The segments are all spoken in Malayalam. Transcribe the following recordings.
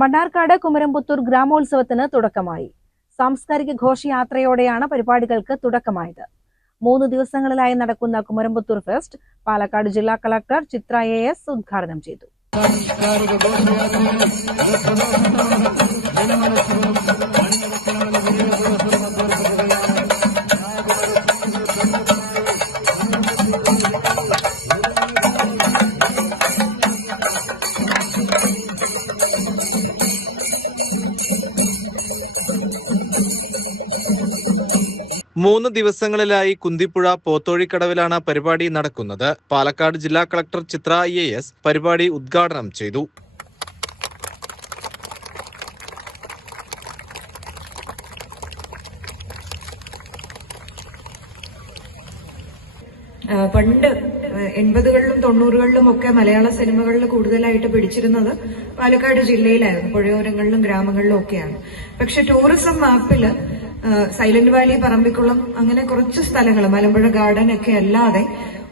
മണ്ണാർക്കാട് കുമരംപുത്തൂർ ഗ്രാമോത്സവത്തിന് തുടക്കമായി. സാംസ്കാരിക ഘോഷയാത്രയോടെയാണ് പരിപാടികൾക്ക് തുടക്കമായത്. മൂന്ന് ദിവസങ്ങളിലായി നടക്കുന്ന കുമരംപുത്തൂർ ഫെസ്റ്റ് പാലക്കാട് ജില്ലാ കളക്ടർ ചിത്ര എ എസ് ഉദ്ഘാടനം ചെയ്തു. മൂന്ന് ദിവസങ്ങളിലായി കുന്തിപ്പുഴ പോത്തോഴിക്കടവിലാണ് പരിപാടി നടക്കുന്നത്. പാലക്കാട് ജില്ലാ collector Chitra I A S പരിപാടി ഉദ്ഘാടനം ചെയ്തു. പണ്ട് എൺപതുകളിലും തൊണ്ണൂറുകളിലും ഒക്കെ മലയാള സിനിമകളിൽ കൂടുതലായിട്ട് പിടിച്ചിരുന്നത് പാലക്കാട് ജില്ലയിലായിരുന്നു. പുഴയോരങ്ങളിലും ഗ്രാമങ്ങളിലും ഒക്കെയാണ്. പക്ഷെ ടൂറിസം മാപ്പിൽ സൈലന്റ് വാലി പറമ്പിക്കുളം അങ്ങനെ കുറച്ച് സ്ഥലങ്ങൾ മലമ്പുഴ ഗാർഡൻ ഒക്കെ അല്ലാതെ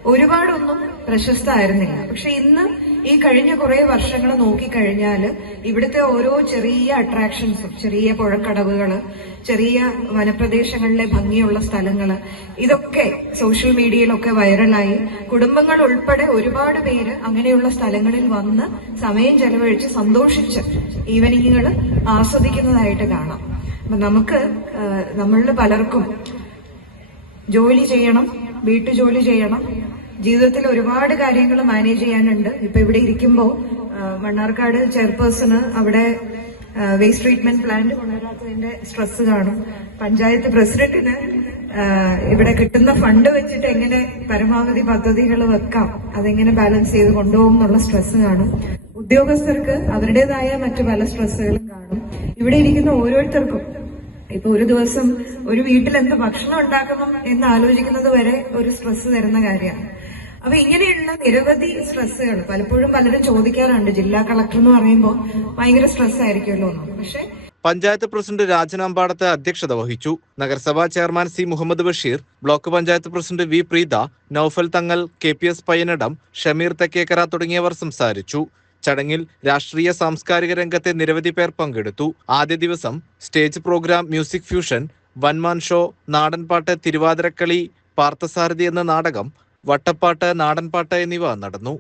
ഒരുപാടൊന്നും പ്രശസ്തമായിരുന്നില്ല. പക്ഷെ ഇന്ന് ഈ കഴിഞ്ഞ കുറെ വർഷങ്ങൾ നോക്കിക്കഴിഞ്ഞാൽ ഇവിടുത്തെ ഓരോ ചെറിയ അട്രാക്ഷൻസും ചെറിയ പുഴക്കടവുകൾ ചെറിയ വനപ്രദേശങ്ങളിലെ ഭംഗിയുള്ള സ്ഥലങ്ങൾ ഇതൊക്കെ സോഷ്യൽ മീഡിയയിലൊക്കെ വൈറലായി. കുടുംബങ്ങൾ ഉൾപ്പെടെ ഒരുപാട് പേര് അങ്ങനെയുള്ള സ്ഥലങ്ങളിൽ വന്ന് സമയം ചെലവഴിച്ച് സന്തോഷിച്ച് ഈവനിങ്ങുകൾ ആസ്വദിക്കുന്നതായിട്ട് കാണാം. നമുക്ക് നമ്മളിൽ പലർക്കും ജോലി ചെയ്യണം വീട്ടു ജോലി ചെയ്യണം ജീവിതത്തിൽ ഒരുപാട് കാര്യങ്ങൾ മാനേജ് ചെയ്യാനുണ്ട്. ഇപ്പൊ ഇവിടെ ഇരിക്കുമ്പോൾ മണ്ണാർക്കാട് ചെയർപേഴ്സണ് അവിടെ വേസ്റ്റ് ട്രീറ്റ്മെന്റ് പ്ലാന്റ് കൊണ്ടുവരാത്തതിന്റെ സ്ട്രെസ് കാണും. പഞ്ചായത്ത് പ്രസിഡന്റിന് ഇവിടെ കിട്ടുന്ന ഫണ്ട് വെച്ചിട്ട് എങ്ങനെ പരമാവധി പദ്ധതികൾ വെക്കാം അതെങ്ങനെ ബാലൻസ് ചെയ്ത് കൊണ്ടുപോകും എന്നുള്ള സ്ട്രെസ് കാണും. ഉദ്യോഗസ്ഥർക്ക് അവരുടേതായ മറ്റു പല സ്ട്രെസ്സുകളും കാണും. ഇവിടെ ഇരിക്കുന്ന ഓരോരുത്തർക്കും ഇപ്പൊ ഒരു ദിവസം ഒരു വീട്ടിൽ എന്ത് ഭക്ഷണം ഉണ്ടാക്കണം എന്ന് ആലോചിക്കുന്നത് വരെ ഒരു സ്ട്രെസ് തരുന്ന കാര്യമാണ്. അപ്പൊ ഇങ്ങനെയുള്ള നിരവധി സ്ട്രെസ്സുകൾ പലപ്പോഴും പലരും ചോദിക്കാറുണ്ട്. ജില്ലാ കളക്ടർ എന്ന് പറയുമ്പോൾ ഭയങ്കര സ്ട്രെസ് ആയിരിക്കുമല്ലോ എന്ന്. പക്ഷെ പഞ്ചായത്ത് പ്രസിഡന്റ് രാജനാമ്പാടത്ത് അധ്യക്ഷത വഹിച്ചു. നഗരസഭാ chairman C Muhammad Basheer block panchayat president V Preetha Noufal Thangal K P S Payyanadam Shameer Thekkekara തുടങ്ങിയവർ സംസാരിച്ചു. ചടങ്ങിൽ രാഷ്ട്രീയ സാംസ്കാരിക രംഗത്തെ നിരവധി പേർ പങ്കെടുത്തു. ആദ്യ ദിവസം stage program music fusion one man നാടൻപാട്ട് തിരുവാതിരക്കളി പാർത്ഥസാരഥി എന്ന നാടകം വട്ടപ്പാട്ട് നാടൻപാട്ട് എന്നിവ നടന്നു.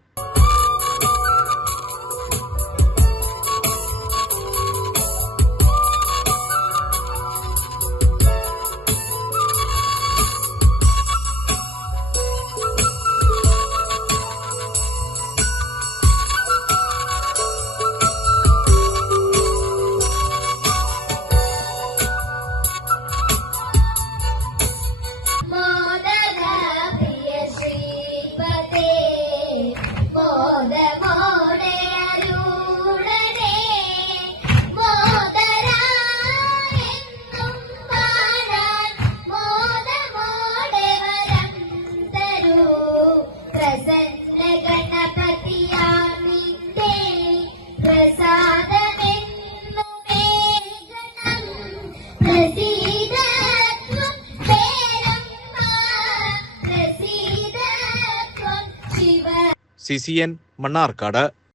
oh, C C N Mannarkkad.